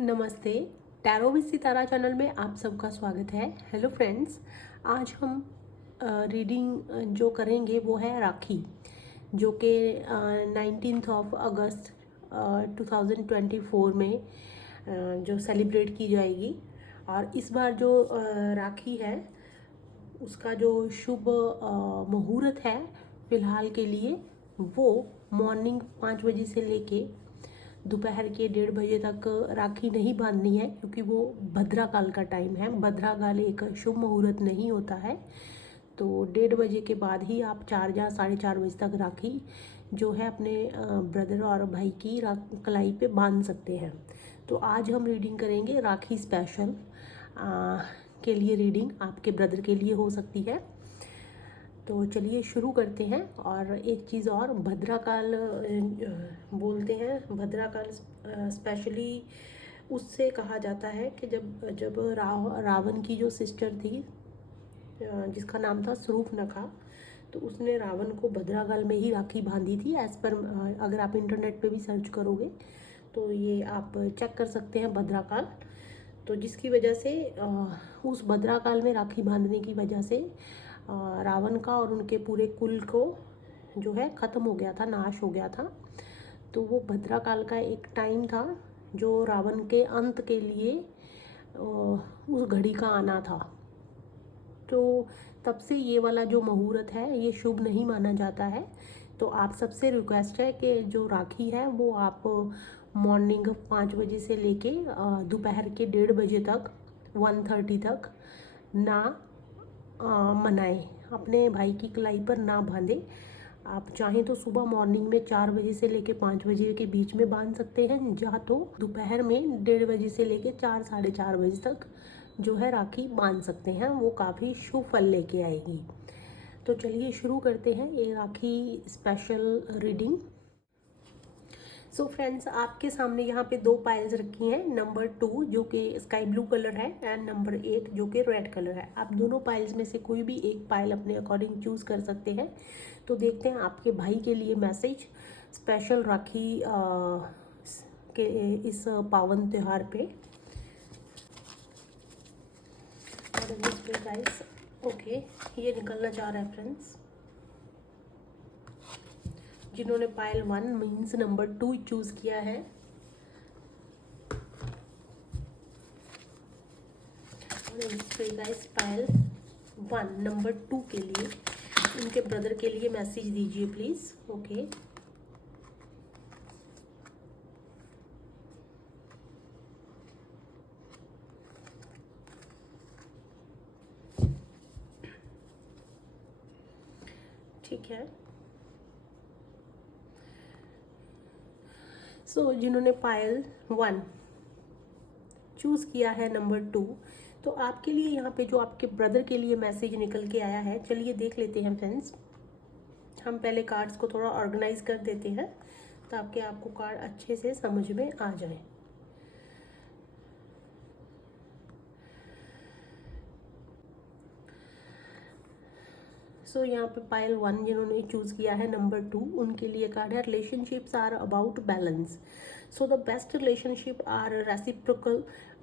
नमस्ते। Tarot with Sitara channel में आप सबका स्वागत है। हेलो फ्रेंड्स, आज हम रीडिंग जो करेंगे वो है राखी, जो कि 19 ऑफ अगस्त 2024 में जो सेलिब्रेट की जाएगी। और इस बार जो राखी है उसका जो शुभ मुहूर्त है फ़िलहाल के लिए वो मॉर्निंग 5 बजे से लेके दोपहर के 1:30 बजे तक राखी नहीं बांधनी है, क्योंकि वो भद्रा काल का टाइम है। भद्रा काल एक शुभ मुहूर्त नहीं होता है, तो 1:30 बजे के बाद ही आप 4 या 4:30 बजे तक राखी जो है अपने ब्रदर और भाई की कलाई पे बांध सकते हैं। तो आज हम रीडिंग करेंगे राखी स्पेशल के लिए। रीडिंग आपके ब्रदर के लिए हो सकती है। तो चलिए शुरू करते हैं। और एक चीज़ और, भद्राकाल बोलते हैं, भद्राकाल स्पेशली उससे कहा जाता है कि जब रावण की जो सिस्टर थी जिसका नाम था सुरूपनखा, तो उसने रावण को भद्राकाल में ही राखी बांधी थी। एज़ पर अगर आप इंटरनेट पे भी सर्च करोगे तो ये आप चेक कर सकते हैं भद्राकाल। तो जिसकी वजह से उस भद्राकाल में राखी बांधने की वजह से रावण का और उनके पूरे कुल को जो है ख़त्म हो गया था, नाश हो गया था। तो वो भद्राकाल का एक टाइम था जो रावण के अंत के लिए उस घड़ी का आना था। तो तब से ये वाला जो मुहूर्त है ये शुभ नहीं माना जाता है। तो आप सबसे रिक्वेस्ट है कि जो राखी है वो आप मॉर्निंग 5 बजे से लेके दोपहर के 1:30 बजे तक 1:30 तक ना मनाएं, अपने भाई की कलाई पर ना बांधें। आप चाहें तो सुबह मॉर्निंग में 4 बजे से लेके 5 बजे के बीच में बांध सकते हैं, या तो दोपहर में 1:30 बजे से लेके 4 साढ़े 4 बजे तक जो है राखी बांध सकते हैं। वो काफ़ी शुभ फल लेके आएगी। तो चलिए शुरू करते हैं ये राखी स्पेशल रीडिंग। सो फ्रेंड्स, आपके सामने यहाँ पे 2 पाइल्स रखी हैं। नंबर 2 जो कि स्काई ब्लू कलर है एंड नंबर 8 जो कि रेड कलर है। आप दोनों पाइल्स में से कोई भी एक पाइल अपने अकॉर्डिंग चूज़ कर सकते हैं। तो देखते हैं आपके भाई के लिए मैसेज स्पेशल राखी के इस पावन त्यौहार पे। गाइस ओके, ये निकलना चाह रहा है फ्रेंड्स। जिन्होंने पाइल 1 मीन्स नंबर 2 चूज किया है, गाइस पाइल 1 नंबर 2 के लिए उनके ब्रदर के लिए मैसेज दीजिए प्लीज। ओके ठीक है। सो जिन्होंने पायल 1 चूज़ किया है नंबर 2, तो आपके लिए यहाँ पे जो आपके ब्रदर के लिए मैसेज निकल के आया है, चलिए देख लेते हैं फ्रेंड्स। हम पहले कार्ड्स को थोड़ा ऑर्गेनाइज कर देते हैं ताकि आपको कार्ड अच्छे से समझ में आ जाए। सो यहाँ पे पाइल 1 जिन्होंने चूज़ किया है नंबर 2, उनके लिए कार्ड है relationships are about balance. So the best relationship are a reciprocal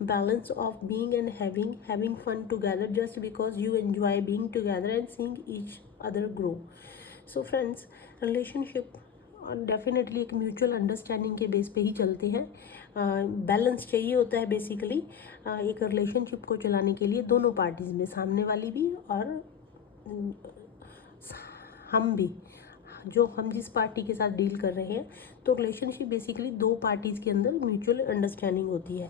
balance of being and having fun together just because you enjoy being together and seeing each other grow. So friends, relationship definitely एक mutual understanding के base पे ही चलते हैं। Balance चाहिए होता है basically एक relationship को चलाने के लिए, दोनों पार्टीज में, सामने वाली भी और हम भी, जो हम जिस पार्टी के साथ डील कर रहे हैं। तो रिलेशनशिप बेसिकली 2 पार्टीज़ के अंदर म्यूचुअल अंडरस्टैंडिंग होती है।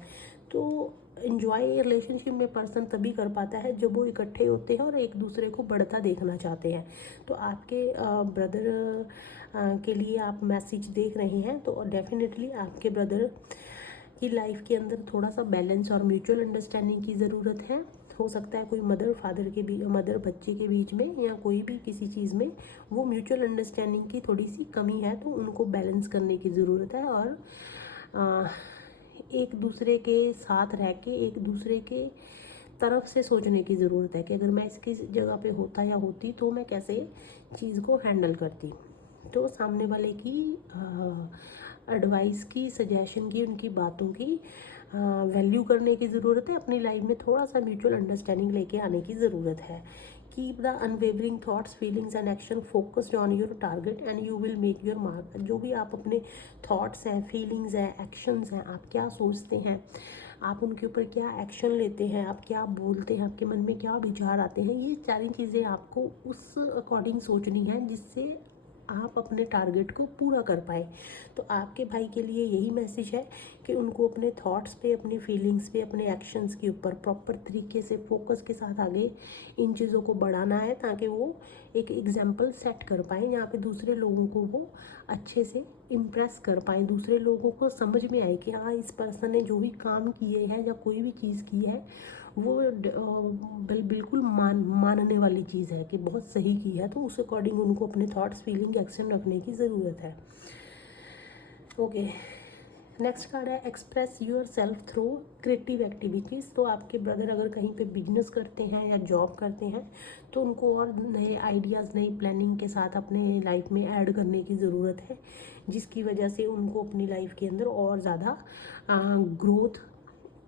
तो एंजॉय रिलेशनशिप में पर्सन तभी कर पाता है जब वो इकट्ठे होते हैं और एक दूसरे को बढ़ता देखना चाहते हैं। तो आपके ब्रदर के लिए आप मैसेज देख रहे हैं, तो डेफिनेटली आपके ब्रदर की लाइफ के अंदर थोड़ा सा बैलेंस और म्यूचुअल अंडरस्टैंडिंग की ज़रूरत है। हो सकता है कोई मदर फादर के बीच, मदर बच्चे के बीच में, या कोई भी किसी चीज़ में वो म्यूचुअल अंडरस्टैंडिंग की थोड़ी सी कमी है, तो उनको बैलेंस करने की ज़रूरत है। और एक दूसरे के साथ रह के एक दूसरे के तरफ से सोचने की ज़रूरत है कि अगर मैं इसकी जगह पे होता या होती तो मैं कैसे चीज़ को हैंडल करती। तो सामने वाले की एडवाइस की, सजेशन की, उनकी बातों की वैल्यू करने की ज़रूरत है, अपनी लाइफ में थोड़ा सा म्यूचुअल अंडरस्टैंडिंग लेके आने की ज़रूरत है। Keep the unwavering thoughts feelings and action focused on your target and you will make your mark. जो भी आप अपने थॉट्स हैं, फीलिंग्स हैं, एक्शंस हैं, आप क्या सोचते हैं, आप उनके ऊपर क्या एक्शन लेते हैं, आप क्या बोलते हैं, आपके मन में क्या विचार आते हैं, ये सारी चीज़ें आपको उस अकॉर्डिंग सोचनी है जिससे आप अपने टारगेट को पूरा कर पाए। तो आपके भाई के लिए यही मैसेज है कि उनको अपने थॉट्स पे, अपनी फीलिंग्स पे, अपने एक्शंस के ऊपर प्रॉपर तरीके से फोकस के साथ आगे इन चीज़ों को बढ़ाना है, ताकि वो एक एग्जाम्पल सेट कर पाएँ जहाँ पे दूसरे लोगों को वो अच्छे से इम्प्रेस कर पाएँ, दूसरे लोगों को समझ में आए कि हाँ, इस पर्सन ने जो भी काम किए हैं या कोई भी चीज़ की है वो बिल्कुल मानने वाली चीज़ है कि बहुत सही की है। तो उस अकॉर्डिंग उनको अपने थॉट्स, फीलिंग, एक्शन रखने की ज़रूरत है। ओके, नेक्स्ट कार्ड है express your self through creative activities. तो आपके ब्रदर अगर कहीं पे बिजनेस करते हैं या जॉब करते हैं तो उनको और नए आइडियाज़, नई प्लानिंग के साथ अपने लाइफ में ऐड करने की ज़रूरत है, जिसकी वजह से उनको अपनी लाइफ के अंदर और ज़्यादा ग्रोथ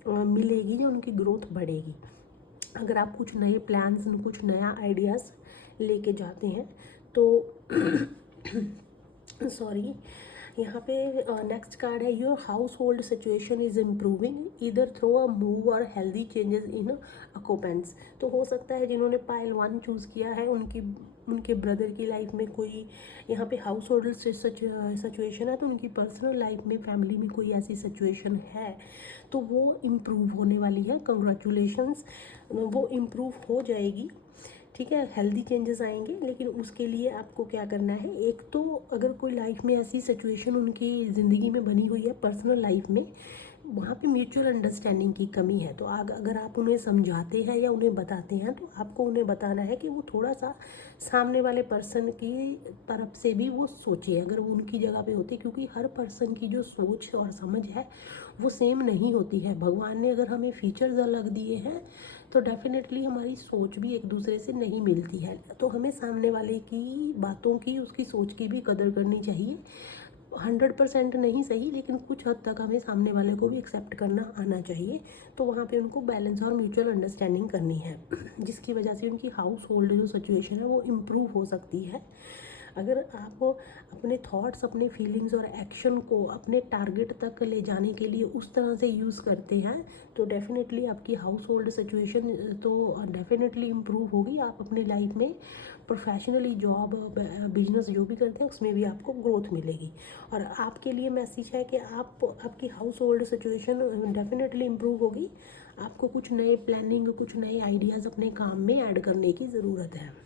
मिलेगी या उनकी ग्रोथ बढ़ेगी। अगर आप कुछ नए प्लान्स, कुछ नया आइडियाज़ लेके जाते हैं तो सॉरी, यहाँ पे नेक्स्ट कार्ड है your house hold situation is improving either through a move और हेल्दी चेंजेस इन अकोपेंट्स। तो हो सकता है जिन्होंने पाइल 1 चूज़ किया है उनके ब्रदर की लाइफ में कोई यहाँ पे हाउस होल्ड सिचुएशन है, तो उनकी पर्सनल लाइफ में, फैमिली में कोई ऐसी सिचुएशन है तो वो इम्प्रूव होने वाली है। कंग्रेचुलेशंस, वो इम्प्रूव हो जाएगी, ठीक है, हेल्दी चेंजेस आएंगे। लेकिन उसके लिए आपको क्या करना है, एक तो अगर कोई लाइफ में ऐसी सिचुएशन उनकी ज़िंदगी में बनी हुई है पर्सनल लाइफ में, वहाँ पे म्यूचुअल अंडरस्टैंडिंग की कमी है, तो अगर आप उन्हें समझाते हैं या उन्हें बताते हैं तो आपको उन्हें बताना है कि वो थोड़ा सा सामने वाले पर्सन की तरफ से भी वो सोचे अगर वो उनकी जगह पे होते, क्योंकि हर पर्सन की जो सोच और समझ है वो सेम नहीं होती है। भगवान ने अगर हमें फीचर्स अलग दिए हैं तो डेफिनेटली हमारी सोच भी एक दूसरे से नहीं मिलती है, तो हमें सामने वाले की बातों की, उसकी सोच की भी कदर करनी चाहिए। 100% नहीं सही, लेकिन कुछ हद तक हमें सामने वाले को भी एक्सेप्ट करना आना चाहिए। तो वहाँ पे उनको बैलेंस और म्यूचुअल अंडरस्टैंडिंग करनी है, जिसकी वजह से उनकी हाउस होल्ड जो सिचुएशन है वो इम्प्रूव हो सकती है। अगर आप अपने थॉट्स, अपने फीलिंग्स और एक्शन को अपने टारगेट तक ले जाने के लिए उस तरह से यूज़ करते हैं तो डेफिनेटली आपकी हाउस होल्ड सिचुएशन तो डेफिनेटली इम्प्रूव होगी। आप अपनी लाइफ में प्रोफेशनली, जॉब, बिजनेस जो भी करते हैं उसमें भी आपको ग्रोथ मिलेगी। और आपके लिए मैसेज है कि आपकी house hold situation definitely improve होगी। आपको कुछ नए प्लानिंग, कुछ नए आइडियाज़ अपने काम में ऐड करने की ज़रूरत है।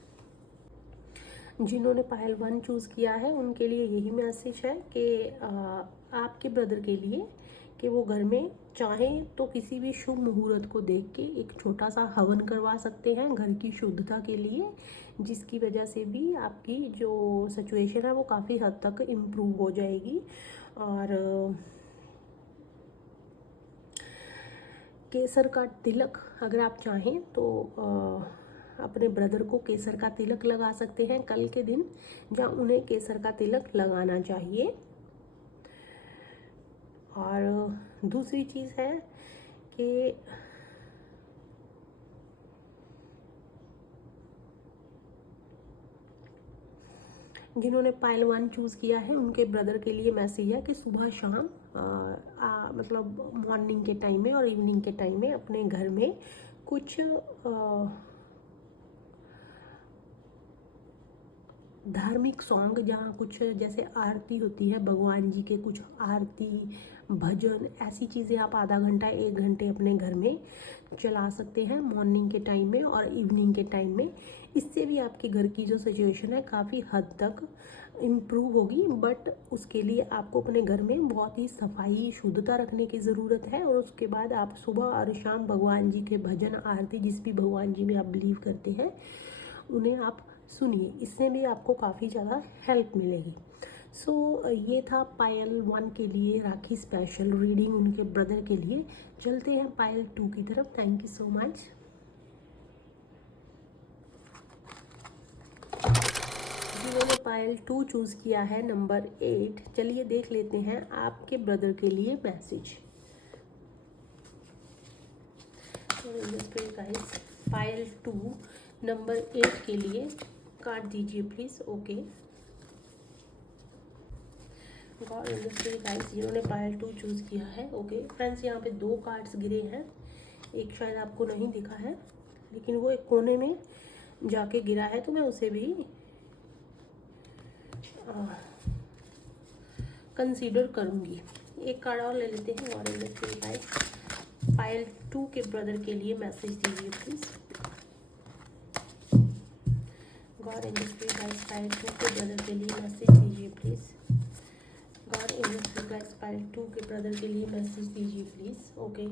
जिन्होंने पायल 1 चूज़ किया है उनके लिए यही मैसेज है कि आपके ब्रदर के लिए कि वो घर में चाहें तो किसी भी शुभ मुहूर्त को देख के एक छोटा सा हवन करवा सकते हैं घर की शुद्धता के लिए, जिसकी वजह से भी आपकी जो सिचुएशन है वो काफ़ी हद तक इम्प्रूव हो जाएगी। और केसर का तिलक अगर आप चाहें तो अपने ब्रदर को केसर का तिलक लगा सकते हैं कल के दिन, जहाँ उन्हें केसर का तिलक लगाना चाहिए। और दूसरी चीज़ है कि जिन्होंने पायल 1 चूज़ किया है उनके ब्रदर के लिए मैसेज है कि सुबह शाम मतलब मॉर्निंग के टाइम में और इवनिंग के टाइम में अपने घर में कुछ धार्मिक सॉन्ग, जहाँ कुछ जैसे आरती होती है भगवान जी के, कुछ आरती, भजन, ऐसी चीज़ें आप आधा घंटा 1 घंटे अपने घर में चला सकते हैं मॉर्निंग के टाइम में और इवनिंग के टाइम में। इससे भी आपके घर की जो सिचुएशन है काफ़ी हद तक इम्प्रूव होगी। बट उसके लिए आपको अपने घर में बहुत ही सफाई, शुद्धता रखने की ज़रूरत है। और उसके बाद आप सुबह और शाम भगवान जी के भजन, आरती, जिस भी भगवान जी में आप बिलीव करते हैं उन्हें आप सुनिए, इससे भी आपको काफ़ी ज़्यादा हेल्प मिलेगी। सो ये था पायल 1 के लिए राखी स्पेशल रीडिंग उनके ब्रदर के लिए। चलते हैं पायल 2 की तरफ। Thank you so much. जिन्होंने पायल 2 चूज़ किया है नंबर 8, चलिए देख लेते हैं आपके ब्रदर के लिए मैसेज। गाइस पायल 2 नंबर 8 के लिए कार्ड दीजिए please. Okay God industry guys, जिन्होंने पायल 2 चूज़ किया है। ओके फ्रेंड्स, यहाँ पे 2 कार्ड्स गिरे हैं, एक शायद आपको नहीं दिखा है, लेकिन वो एक कोने में जाके गिरा है, तो मैं उसे भी कंसीडर करूँगी। एक कार्ड और ले लेते हैं। गॉड इंडस्ट्री गाइस पायल 2 के ब्रदर के लिए मैसेज दीजिए प्लीज़। गॉड इंडस्ट्री गाइस पायल 2 के ब्रदर के लिए मैसेज दीजिए प्लीज़। गॉड इंडस्ट्री गाइस पायल 2 के ब्रदर के लिए मैसेज दीजिए प्लीज़। ओके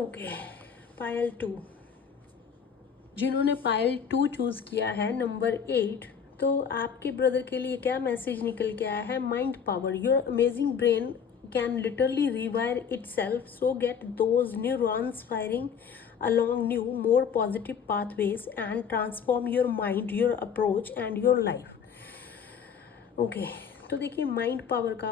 ओके पायल 2, जिन्होंने पायल 2 चूज़ किया है नंबर 8, तो आपके ब्रदर के लिए क्या मैसेज निकल के आया है? Mind power, your amazing brain can literally rewire itself, so get those neurons firing along new more positive pathways and transform your mind, your approach and your life. Okay तो देखिए mind power का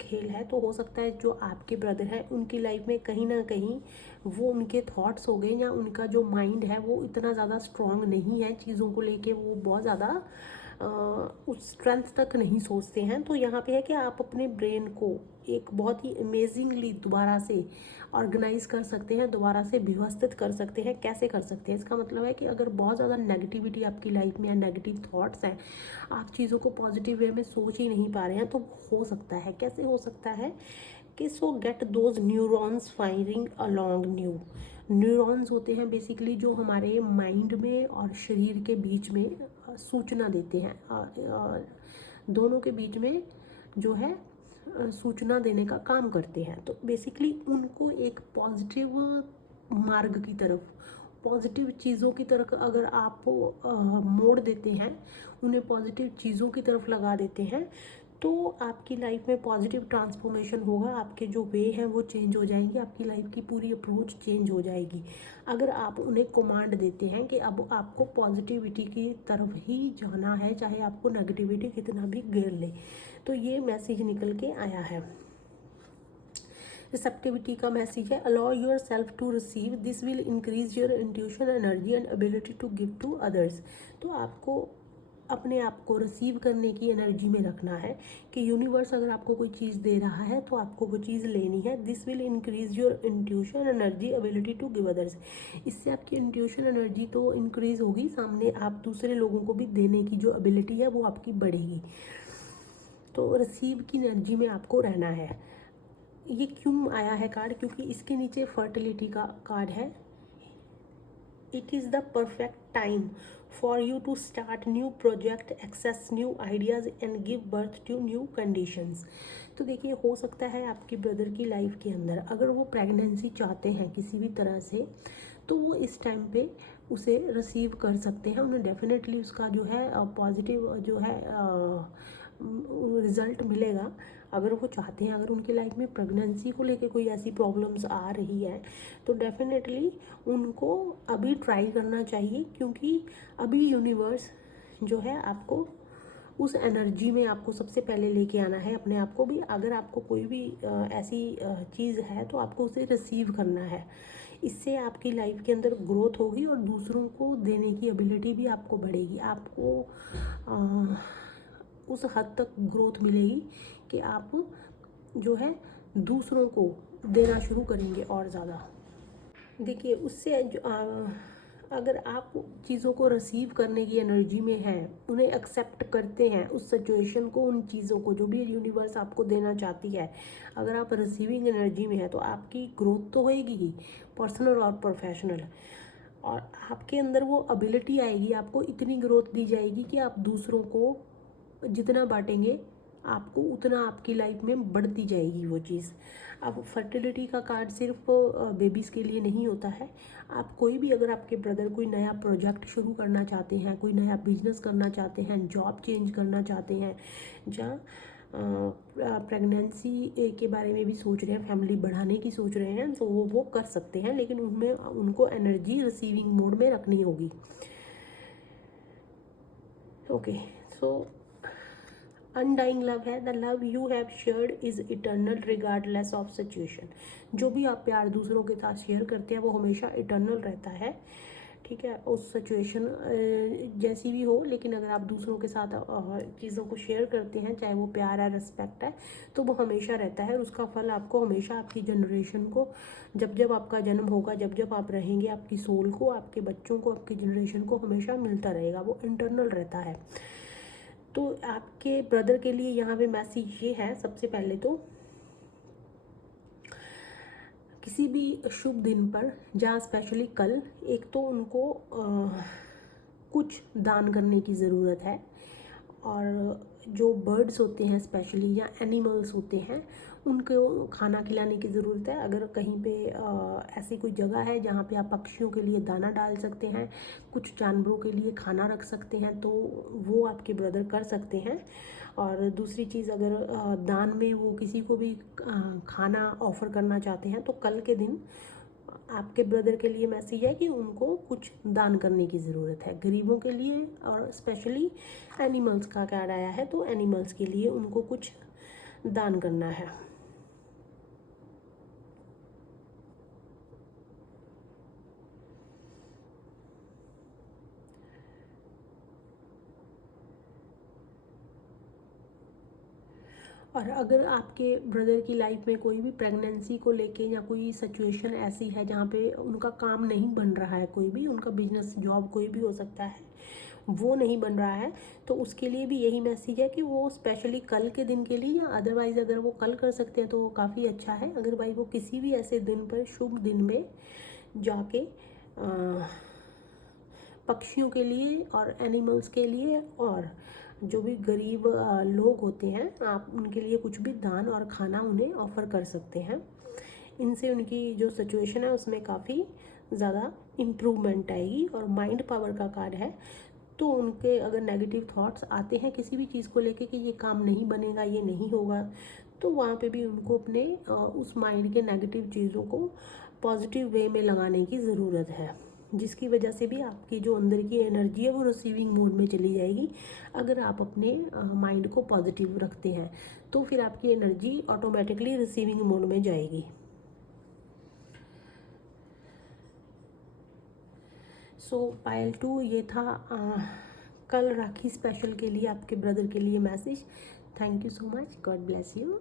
खेल है, तो हो सकता है जो आपके ब्रदर हैं उनकी लाइफ में कहीं ना कहीं वो उनके थॉट्स हो गए, या उनका जो माइंड है वो इतना ज़्यादा स्ट्रॉन्ग नहीं है चीज़ों को लेके, वो बहुत ज़्यादा उस स्ट्रेंथ तक नहीं सोचते हैं। तो यहाँ पे है कि आप अपने ब्रेन को एक बहुत ही अमेजिंगली दोबारा से ऑर्गेनाइज कर सकते हैं, दोबारा से व्यवस्थित कर सकते हैं। कैसे कर सकते हैं? इसका मतलब है कि अगर बहुत ज़्यादा नेगेटिविटी आपकी लाइफ में है, नेगेटिव थॉट्स हैं, आप चीज़ों को पॉजिटिव वे में सोच ही नहीं पा रहे हैं, तो हो सकता है, कैसे हो सकता है कि सो get those neurons firing along new. Neurons होते हैं बेसिकली जो हमारे माइंड में और शरीर के बीच में सूचना देते हैं, दोनों के बीच में जो है सूचना देने का काम करते हैं। तो बेसिकली उनको एक पॉजिटिव मार्ग की तरफ, पॉजिटिव चीज़ों की तरफ अगर आप मोड़ देते हैं, उन्हें पॉजिटिव चीज़ों की तरफ लगा देते हैं, तो आपकी लाइफ में पॉजिटिव ट्रांसफॉर्मेशन होगा। आपके जो वे हैं वो चेंज हो जाएंगे, आपकी लाइफ की पूरी अप्रोच चेंज हो जाएगी। अगर आप उन्हें कमांड देते हैं कि अब आपको पॉजिटिविटी की तरफ ही जाना है, चाहे आपको नेगेटिविटी कितना भी घेर ले, तो ये मैसेज निकल के आया है। रिसेप्टिविटी का मैसेज है, allow yourself to receive, this will increase your intuition energy and ability to give to others. तो आपको अपने आप को रिसीव करने की एनर्जी में रखना है कि यूनिवर्स अगर आपको कोई चीज़ दे रहा है तो आपको वो चीज़ लेनी है। This will increase your intuition energy ability to give others. इससे आपकी इंट्यूशन एनर्जी तो इंक्रीज होगी, सामने आप दूसरे लोगों को भी देने की जो एबिलिटी है वो आपकी बढ़ेगी। तो रिसीव की एनर्जी में आपको रहना है। ये क्यों आया है कार्ड? क्योंकि इसके नीचे फर्टिलिटी का कार्ड है। It is the perfect time for you to start new project, access new ideas and give birth to new conditions. तो देखिए हो सकता है आपकी ब्रदर की लाइफ के अंदर अगर वो प्रेगनेंसी चाहते हैं किसी भी तरह से, तो वो इस टाइम पे उसे रिसीव कर सकते हैं। उन्हें डेफिनेटली उसका जो है पॉजिटिव जो है रिज़ल्ट मिलेगा अगर वो चाहते हैं। अगर उनकी लाइफ में प्रेगनेंसी को लेके कोई ऐसी प्रॉब्लम्स आ रही है तो डेफिनेटली उनको अभी ट्राई करना चाहिए, क्योंकि अभी यूनिवर्स जो है आपको उस एनर्जी में आपको सबसे पहले लेके आना है अपने आप को भी। अगर आपको कोई भी ऐसी चीज़ है तो आपको उसे रिसीव करना है। इससे आपकी लाइफ के अंदर ग्रोथ होगी और दूसरों को देने की एबिलिटी भी आपको बढ़ेगी। आपको उस हद तक ग्रोथ मिलेगी कि आप जो है दूसरों को देना शुरू करेंगे और ज़्यादा। देखिए उससे अगर आप चीज़ों को रिसीव करने की एनर्जी में हैं, उन्हें एक्सेप्ट करते हैं, उस सिचुएशन को, उन चीज़ों को जो भी यूनिवर्स आपको देना चाहती है, अगर आप रिसीविंग एनर्जी में है तो आपकी ग्रोथ तो होएगी ही, पर्सनल और प्रोफेशनल, और आपके अंदर वो एबिलिटी आएगी, आपको इतनी ग्रोथ दी जाएगी कि आप दूसरों को जितना बांटेंगे आपको उतना आपकी लाइफ में बढ़ती जाएगी वो चीज़। अब फर्टिलिटी का कार्ड सिर्फ बेबीज़ के लिए नहीं होता है। आप कोई भी, अगर आपके ब्रदर कोई नया प्रोजेक्ट शुरू करना चाहते हैं, कोई नया बिजनेस करना चाहते हैं, जॉब चेंज करना चाहते हैं, जहाँ प्रेगनेंसी के बारे में भी सोच रहे हैं, फैमिली बढ़ाने की सोच रहे हैं, तो वो कर सकते हैं, लेकिन उनमें उनको एनर्जी रिसीविंग मोड में रखनी होगी। ओके सो अनडाइंग लव है। The love you have shared is eternal regardless of situation. जो भी आप प्यार दूसरों के साथ शेयर करते हैं वो हमेशा इटर्नल रहता है, ठीक है, उस सिचुएशन जैसी भी हो। लेकिन अगर आप दूसरों के साथ चीज़ों को शेयर करते हैं, चाहे वो प्यार है, रिस्पेक्ट है, तो वो हमेशा रहता है। उसका फल आपको हमेशा आपकी जनरेशन को, जब जब आपका जन्म होगा, जब जब आप रहेंगे, आपकी सोल को, आपके बच्चों को, आपकी जनरेशन को हमेशा मिलता रहेगा। वो इंटरनल रहता है। तो आपके ब्रदर के लिए यहाँ पे मैसेज ये है, सबसे पहले तो किसी भी शुभ दिन पर, जहाँ स्पेशली कल, एक तो उनको कुछ दान करने की ज़रूरत है। और जो बर्ड्स होते हैं स्पेशली, या एनिमल्स होते हैं, उनको खाना खिलाने की ज़रूरत है। अगर कहीं पे ऐसी कोई जगह है जहाँ पे आप पक्षियों के लिए दाना डाल सकते हैं, कुछ जानवरों के लिए खाना रख सकते हैं, तो वो आपके ब्रदर कर सकते हैं। और दूसरी चीज़, अगर दान में वो किसी को भी खाना ऑफ़र करना चाहते हैं, तो कल के दिन आपके ब्रदर के लिए मैसेज है कि उनको कुछ दान करने की ज़रूरत है, गरीबों के लिए। और स्पेशली एनिमल्स का कार्ड आया है, तो एनिमल्स के लिए उनको कुछ दान करना है। और अगर आपके ब्रदर की लाइफ में कोई भी प्रेगनेंसी को लेके या कोई सिचुएशन ऐसी है जहाँ पे उनका काम नहीं बन रहा है, कोई भी उनका बिजनेस, जॉब, कोई भी हो सकता है, वो नहीं बन रहा है, तो उसके लिए भी यही मैसेज है कि वो स्पेशली कल के दिन के लिए, या अदरवाइज़ अगर वो कल कर सकते हैं तो वो काफ़ी अच्छा है। अगर भाई वो किसी भी ऐसे दिन पर, शुभ दिन में जाके पक्षियों के लिए और एनिमल्स के लिए, और जो भी गरीब लोग होते हैं, आप उनके लिए कुछ भी दान और खाना उन्हें ऑफ़र कर सकते हैं। इनसे उनकी जो सिचुएशन है उसमें काफ़ी ज़्यादा इम्प्रूवमेंट आएगी। और माइंड पावर का कार्ड है, तो उनके अगर नेगेटिव थॉट्स आते हैं किसी भी चीज़ को लेके कि ये काम नहीं बनेगा, ये नहीं होगा, तो वहाँ पे भी उनको अपने उस माइंड के नेगेटिव चीज़ों को पॉजिटिव वे में लगाने की ज़रूरत है, जिसकी वजह से भी आपकी जो अंदर की एनर्जी है वो रिसीविंग मोड में चली जाएगी। अगर आप अपने माइंड को पॉजिटिव रखते हैं, तो फिर आपकी एनर्जी ऑटोमेटिकली रिसीविंग मोड में जाएगी। सो पायल 2 ये था कल राखी स्पेशल के लिए आपके ब्रदर के लिए message. Thank you so much, God bless you.